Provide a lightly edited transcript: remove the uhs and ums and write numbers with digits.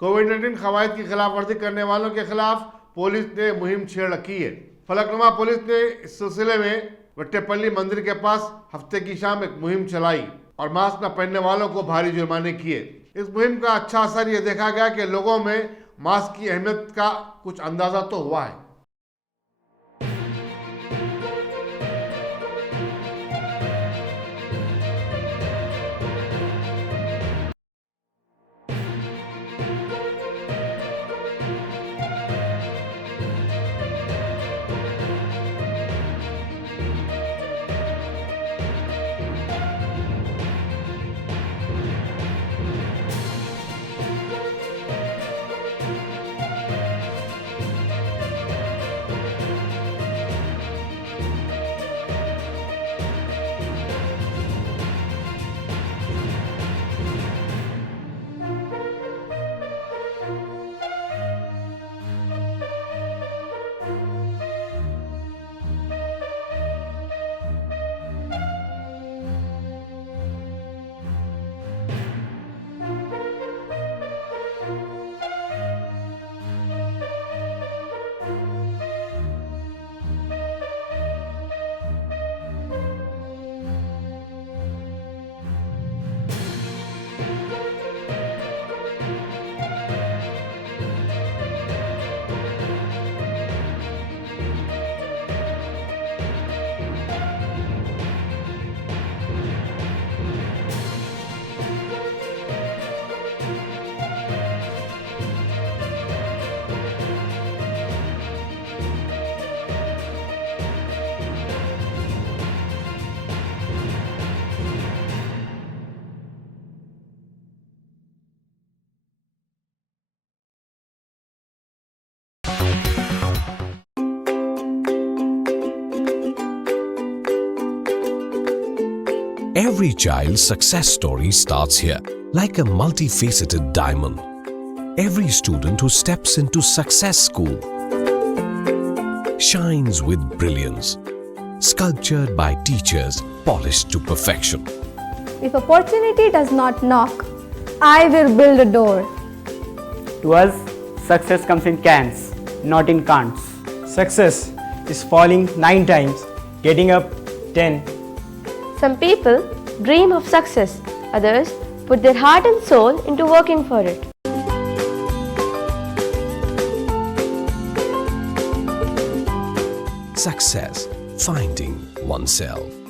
कोविड-19 कवायद की खिलाफ वर्जी करने वालों के खिलाफ पुलिस ने मुहिम छेड़ रखी है। फलकनुमा पुलिस ने इस सिलसिले में वट्टेपल्ली मंदिर के पास हफ्ते की शाम एक मुहिम चलाई और मास्क न पहनने वालों को भारी जुर्माने किए। इस मुहिम का अच्छा असर ये देखा गया कि लोगों में मास्क की अहमियत का कुछ अंदाजा तो हुआ है। Every child's success story starts here, like a multifaceted diamond. Every student who steps into success school shines with brilliance, sculptured by teachers polished to perfection. If opportunity does not knock, I will build a door. To us, success comes in cans, not in can'ts. Success is falling 9 times, getting up 10. Some people dream of success, others put their heart and soul into working for it. Success, finding oneself.